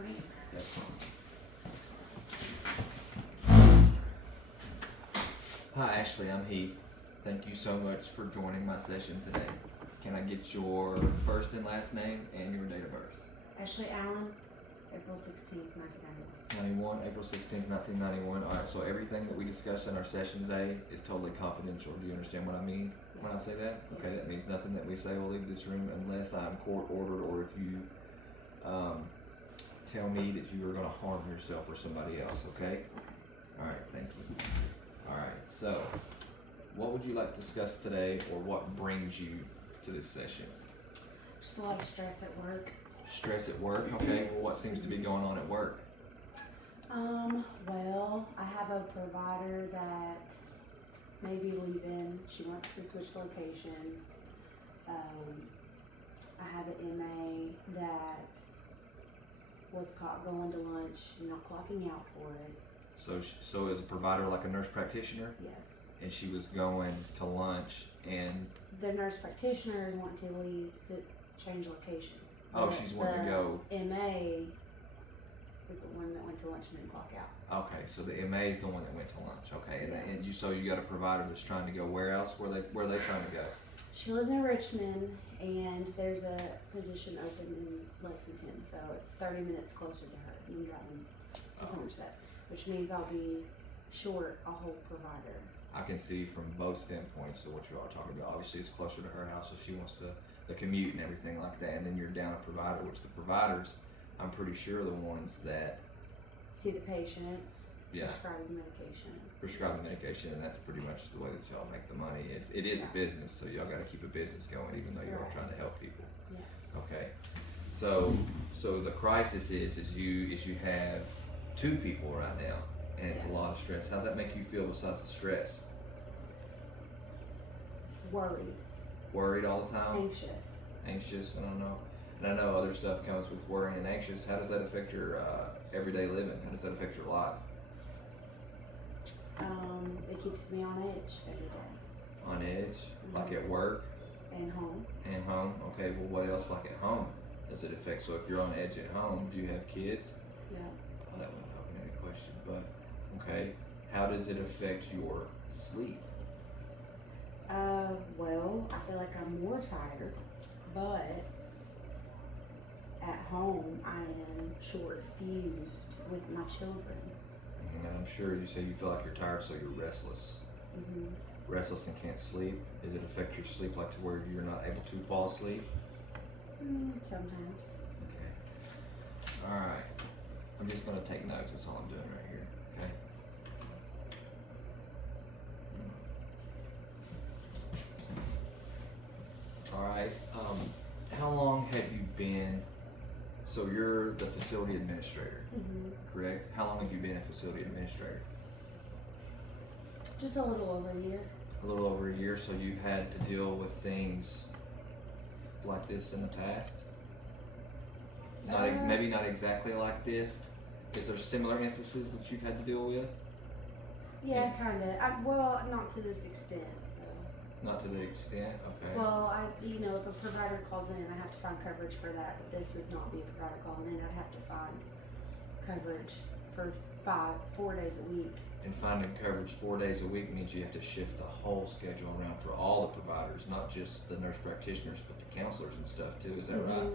recording? Yep. Hi Ashley, I'm Heath. Thank you so much for joining my session today. Can I get your first and last name and your date of birth? Ashley Allen, April 16th, 1991. April 16th, 1991. Alright, so everything that we discussed in our session today is totally confidential. Do you understand what I mean when I say that? Okay, that means nothing that we say will leave this room unless I'm court ordered or if you tell me that you are going to harm yourself or somebody else, okay? Alright, thank you. Alright, so what would you like to discuss today, or what brings you to this session? Just a lot of stress at work. Stress at work, okay. Well, what seems to be going on at work? Well, I have a provider that may be leaving. She wants to switch locations. I have an MA that was caught going to lunch and not clocking out for it. So is a provider like a nurse practitioner? Yes. And she was going to lunch and... The nurse practitioner is wanting to leave, change locations. Oh, she's wanting to go... MA is the one that went to lunch and didn't clock out. Okay, so the MA is the one that went to lunch. Okay, Yeah. and you got a provider that's trying to go where else? Where are they trying to go? She lives in Richmond, and there's a position open in Lexington, so it's 30 minutes closer to her than driving to Somerset, which means I'll be short a whole provider. I can see from both standpoints of what you are talking about. Obviously, it's closer to her house, so she wants the commute and everything like that. And then you're down a provider, which the providers, I'm pretty sure, are the ones that See the patients, Yeah. prescribing medication. prescribe the medication, and that's pretty much the way that y'all make the money. It is a business, so y'all got to keep a business going, even though you're all Right. trying to help people. Yeah. Okay. So the crisis is you have two people right now, and it's a Yeah. lot of stress. How's that make you feel besides the stress? Worried, Worried all the time? anxious. Anxious? I don't know. And I know other stuff comes with worrying and anxious. How does that affect your everyday living? How does that affect your life? It keeps me on edge every day. On edge? Like at work And home. and home? Okay, well, what else like at home does it affect? So if you're on edge at home, do you have kids? Yeah. Oh, that wasn't helping any question, but okay. How does it affect your sleep? Well, I feel like I'm more tired, but at home I am short fused with my children. And I'm sure you say you feel like you're tired, so you're restless. Mm-hmm. Restless and can't sleep. Does it affect your sleep like to where you're not able to fall asleep? Sometimes. Okay. Alright. I'm just going to take notes. That's all I'm doing right here. Okay. Alright. How long have you been... So you're the facility administrator, Mm-hmm. correct? How long have you been a facility administrator? Just a little over a year. A little over a year, so you've had to deal with things like this in the past? Maybe not exactly like this. Is there similar instances that you've had to deal with? Yeah, kind of. Well, not to this extent, though. Not to the extent, okay. Well, if a provider calls in, I have to find coverage for that. But this would not be a provider calling in. I'd have to find coverage for 4 days a week. And finding coverage 4 days a week means you have to shift the whole schedule around for all the providers, not just the nurse practitioners, but the counselors and stuff too. Is that right?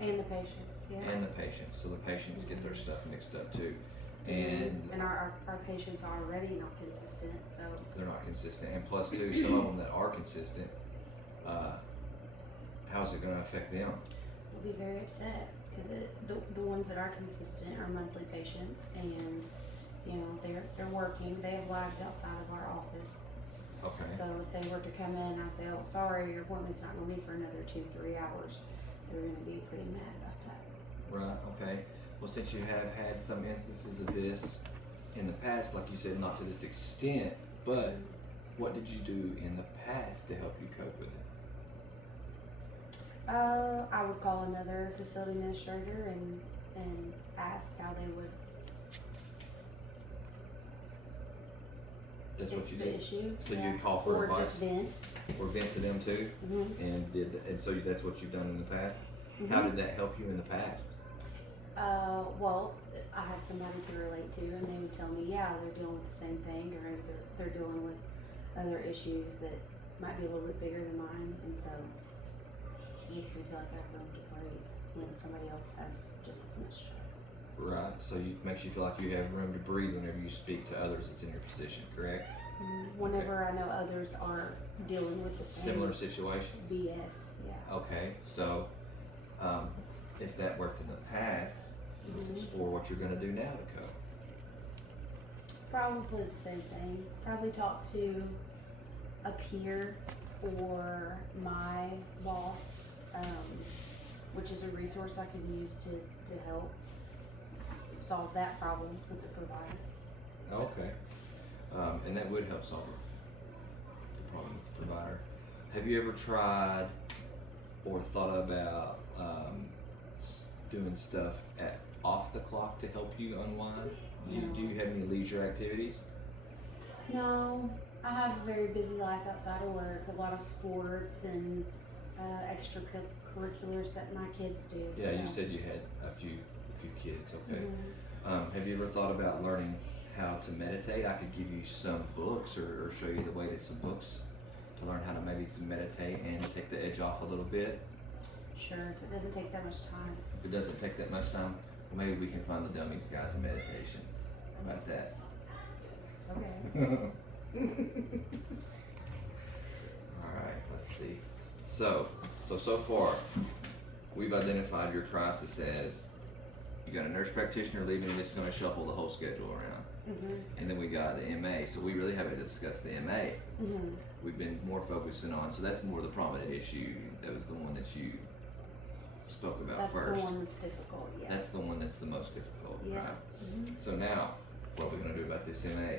And the patients, yeah. And the patients, so the patients get their stuff mixed up too. And our patients are already not consistent, so they're not consistent. And plus too, some of them that are consistent, how's it going to affect them? they'll be very upset because the ones that are consistent are monthly patients, and they're working. They have lives outside of our office. Okay. So if they were to come in, and I say, "Oh, sorry, your appointment's not going to be for another 2-3 hours," they're going to be pretty mad about that. Right, okay. Well, since you have had some instances of this in the past, like you said, not to this extent, but what did you do in the past to help you cope with it? I would call another facility administrator and ask how they would That's fix what you the did? issue. So you'd call for or advice? just vent. Or vent to them too? Mm-hmm. And so that's what you've done in the past? How did that help you in the past? Well, I had somebody to relate to, and they would tell me, yeah, they're dealing with the same thing, or they're dealing with other issues that might be a little bit bigger than mine, and so it makes me feel like I have room to breathe when somebody else has just as much stress. Right. So it makes you feel like you have room to breathe whenever you speak to others that's in your position, correct? Whenever I know others are dealing with the same Similar situations. BS, yeah. Okay. So, if that worked in the past, let's explore what you're going to do now to cope. Probably the same thing. Probably talk to a peer or my boss, which is a resource I could use to help solve that problem with the provider. Okay. And that would help solve the problem with the provider. Have you ever tried or thought about doing stuff off the clock to help you unwind? No. Do you have any leisure activities? No, I have a very busy life outside of work, a lot of sports and extracurriculars that my kids do. Yeah, so. you said you had a few kids. Okay. Mhm. Have you ever thought about learning how to meditate? I could give you some books or show you the way to some books to learn how to maybe meditate and take the edge off a little bit. Sure, if it doesn't take that much time. If it doesn't take that much time, well, maybe we can find the Dummy's Guide to Meditation. How about that? Okay. Alright, let's see. So far, we've identified your crisis as you got a nurse practitioner leaving and it's going to shuffle the whole schedule around. And then we got the MA, so we really haven't discussed the MA. We've been more focusing on, so that's more the prominent issue. That was the one that you spoke about That's first. the one that's difficult, yeah. That's the one that's the most difficult, Yeah. right? So now, what are we going to do about this MA?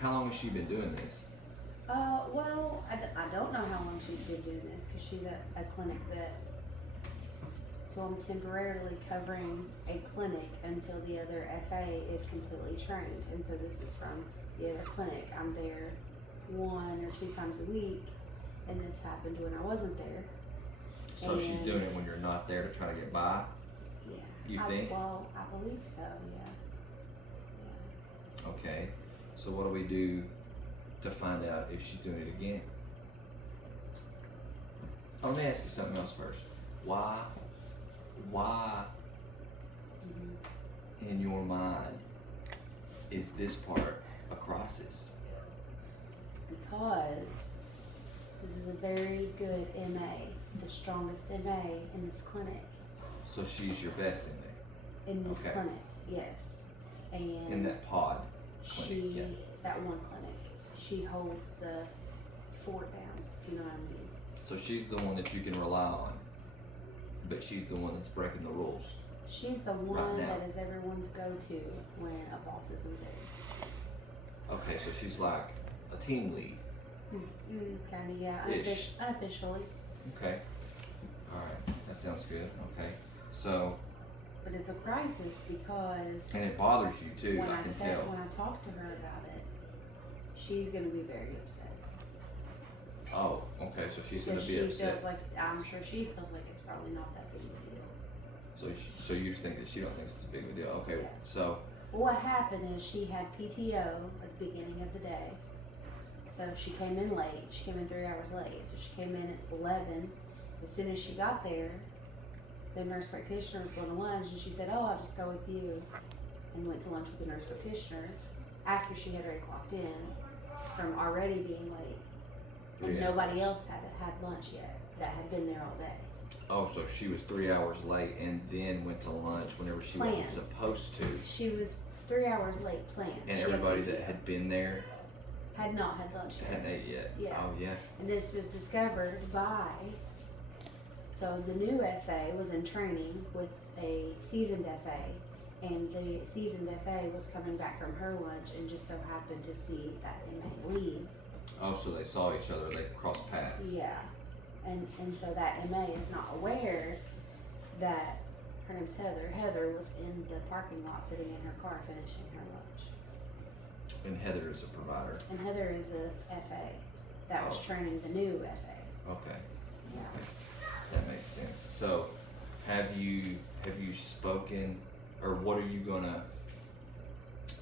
How long has she been doing this? Well, I don't know how long she's been doing this because she's at a clinic so I'm temporarily covering a clinic until the other FA is completely trained. And so this is from the other clinic. I'm there 1 or 2 times a week, and this happened when I wasn't there. So she's doing it when you're not there to try to get by? Yeah. You think? Well, I believe so, yeah. Okay. So what do we do to find out if she's doing it again? Oh, let me ask you something else first. Why in your mind is this part a crisis? Because this is a very good MA, the strongest MA in this clinic. So she's your best MA? In this Okay. clinic, yes. And In that pod clinic, yeah. that one clinic, she holds the fort down, if you know what I mean. So she's the one that you can rely on, but she's the one that's breaking the rules. She's the one now. that is everyone's go-to when a boss isn't there. Okay, so she's like a team lead. Kind of, yeah, Ish. unofficially. Okay. Alright, that sounds good. Okay. So, But it's a crisis because and it bothers you too, when I can tell. when I talk to her about it, she's going to be very upset. Oh, okay, so she's going Because to be she upset. feels like, I'm sure she feels like it's probably not that big of a deal. So you just think that she don't think it's a big of a deal. Okay, Yeah. so, Well, what happened is she had PTO at the beginning of the day. So she came in late. She came in 3 hours late. So she came in at 11. As soon as she got there, the nurse practitioner was going to lunch, and she said, "Oh, I'll just go with you," and went to lunch with the nurse practitioner after she had already clocked in from already being late. And 3 nobody hours. else had lunch yet that had been there all day. oh, so she was 3 hours late and then went to lunch whenever she wasn't Planned. supposed to. She was 3 hours late planned. And She had everybody PTO. that had been there had not had lunch yet. hadn't ate yet. Yeah. Oh, yeah. And this was discovered by, so the new FA was in training with a seasoned FA, and the seasoned FA was coming back from her lunch and just so happened to see that MA leave. Oh, so they saw each other, they crossed paths. Yeah. And so that MA is not aware that her name's Heather. Heather was in the parking lot sitting in her car finishing her lunch. And Heather is a provider. And Heather is a FA that was Oh. training the new FA. Okay. Yeah. That makes sense. So, have you spoken, or what are you gonna?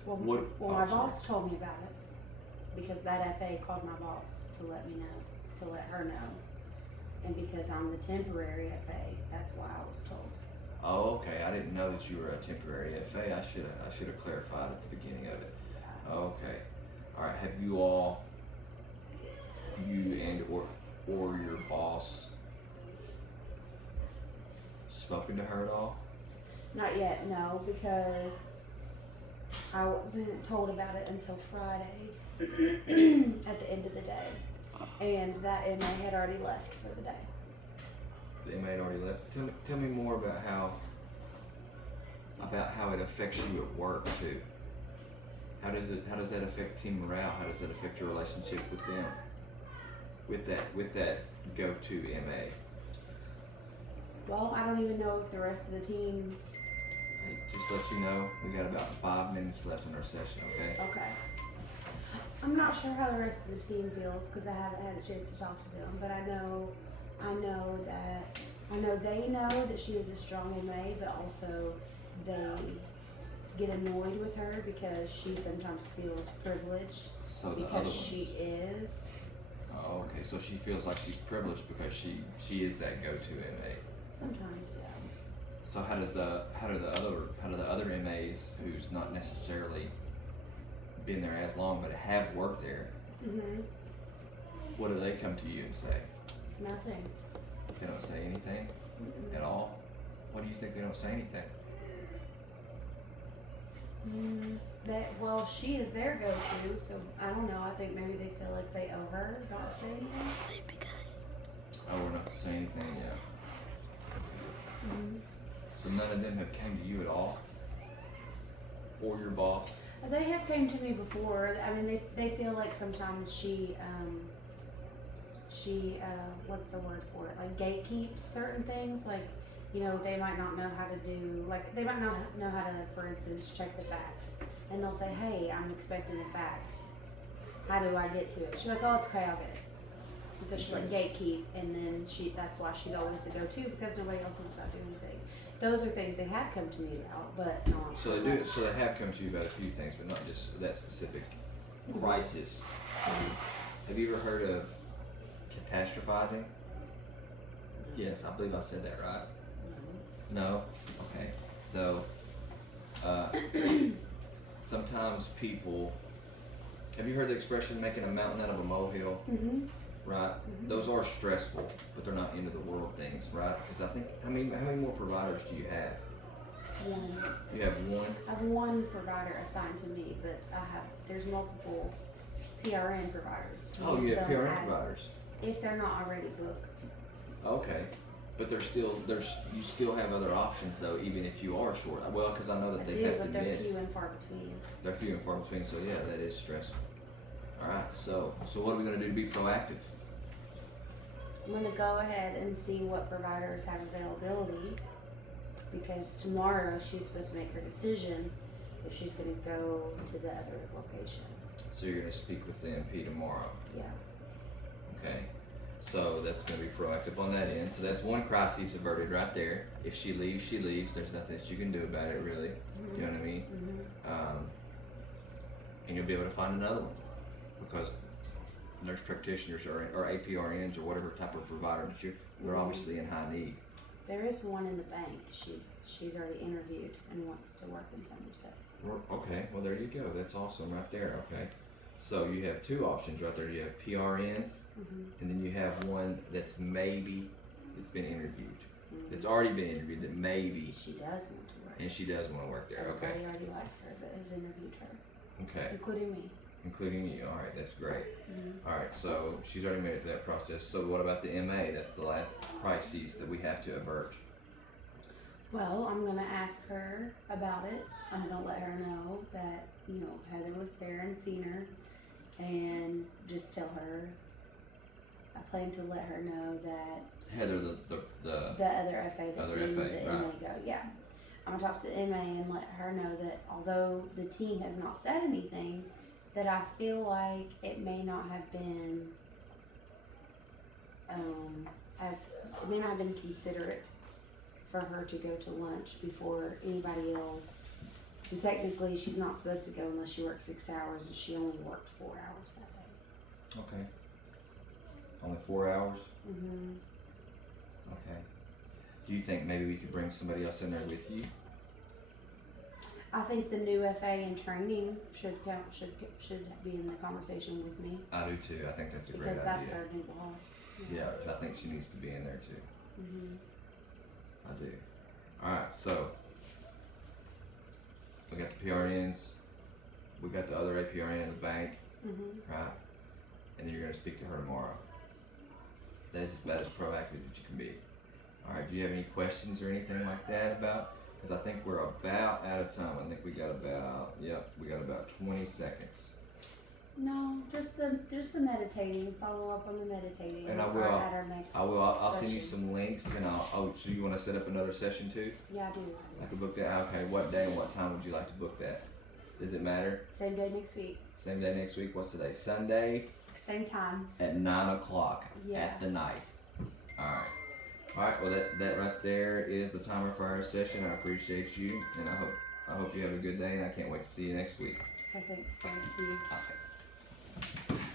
Well, What? well, oh, my sorry. boss told me about it because that FA called my boss to let me know, to let her know, and because I'm the temporary FA, that's why I was told. Oh, okay. I didn't know that you were a temporary FA. I should have clarified at the beginning of it. Okay. All right. Have you all, you and or your boss, spoken to her at all? Not yet, no, because I wasn't told about it until Friday at the end of the day, and that MA had already left for the day. The inmate already left. Tell me more about how it affects you at work too. How does that affect team morale? How does that affect your relationship with them? With that go-to MA. Well, I don't even know if the rest of the team. Hey, just let you know, we got about 5 minutes left in our session. Okay. Okay. I'm not sure how the rest of the team feels because I haven't had a chance to talk to them, but I know they know that she is a strong MA, but also they get annoyed with her because she sometimes feels privileged So the other because ones. she is. Oh, okay. So she feels like she's privileged because she is that go-to MA. Sometimes, yeah. So how do the other MAs who's not necessarily been there as long but have worked there, Mhm. what do they come to you and say? Nothing. They don't say anything Mm-mm. at all? Why do you think they don't say anything? Well, she is their go-to, so I don't know. I think maybe they feel like they owe her not to say anything. Oh, we're not to say anything yet. Mm-hmm. So none of them have came to you at all? Or your boss? They have came to me before. I mean, they feel like sometimes she what's the word for it? Like gatekeeps certain things. Like, you know, they might not know how to do, like they might not know how to, for instance, check the fax. And they'll say, hey, I'm expecting a fax. How do I get to it? She's like, oh, it's okay, I'll get it. And so she's like gatekeep, and then that's why she's always the go-to because nobody else knows how to do anything. Those are things they have come to me about, but not So they do. So they have come to you about a few things, but not just that specific crisis. Have you ever heard of catastrophizing? Yes, I believe I said that right. No? Okay. So, sometimes people, have you heard the expression making a mountain out of a molehill? Mm-hmm. Right? Those are stressful, but they're not end of the world things, right? Because I think, how many more providers do you have? One. You have one? I have one provider assigned to me, but there's multiple PRN providers. Oh, Use you have them PRN as- providers. If they're not already booked. Okay. But you still have other options though, even if you are short. Well, because I know that I they do, have but to they're miss. few and far between. They're few and far between, so yeah, that is stressful. All right, so what are we gonna do to be proactive? I'm gonna go ahead and see what providers have availability because tomorrow she's supposed to make her decision if she's gonna go to the other location. So you're gonna speak with the MP tomorrow, Yeah. okay? So that's gonna be proactive on that end. So that's one crisis averted right there. If she leaves, she leaves. There's nothing that you can do about it, really. Mm-hmm. You know what I mean? Mm-hmm. And you'll be able to find another one because nurse practitioners or APRNs or whatever type of provider that they're obviously in high need. There is one in the bank. She's already interviewed and wants to work in Somerset. Okay, well there you go. That's awesome right there. Okay, so you have two options right there. You have PRNs, and then you have one that's maybe it's been interviewed. It's already been interviewed that maybe She does want to work. and she does want to work there. Okay, Everybody already likes her, but has interviewed her, okay, including me. including you. All right, that's great. Mm-hmm. All right, so she's already made it through that process. So what about the MA? That's the last crisis that we have to avert. Well, I'm gonna ask her about it. I'm gonna let her know that, you know, Heather was there and seen her, and just tell her. I plan to let her know that Heather, the other FA that's Other in FA, the right. MA go. Yeah, I'm gonna talk to the MA and let her know that although the team has not said anything, that I feel like it may not have been it may not have been considerate for her to go to lunch before anybody else. And technically, she's not supposed to go unless she works 6 hours, and she only worked 4 hours that day. Okay. Only 4 hours? Mhm. Okay. Do you think maybe we could bring somebody else in there with you? I think the new FA in training should be in the conversation with me I do too. I think that's a great because that's idea. our new boss. Yeah, I think she needs to be in there too. Mhm. I do. Alright, so we got the PRNs, we got the other APRN in the bank, Mhm. right? And then you're gonna speak to her tomorrow. That's about as proactive as you can be. Alright, do you have any questions or anything like that about? Because I think we're about out of time. I think we got about 20 seconds. No, just the meditating. Follow up on the meditating. And I at will. our next. I'll send you session. some links and so you want to set up another session too? Yeah, I do. I can book that. Okay, what day and what time would you like to book that? Does it matter? Same day next week. Same day next week. What's today? Sunday Same time. at 9 o'clock Yeah. at the night. All right. Well, that right there is the timer for our session. I appreciate you, and I hope you have a good day. And I can't wait to see you next week. I think it's going to be Okay.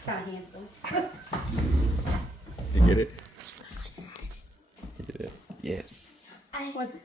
kind of handsome. Did you get it? You did it. Yes. I wasn't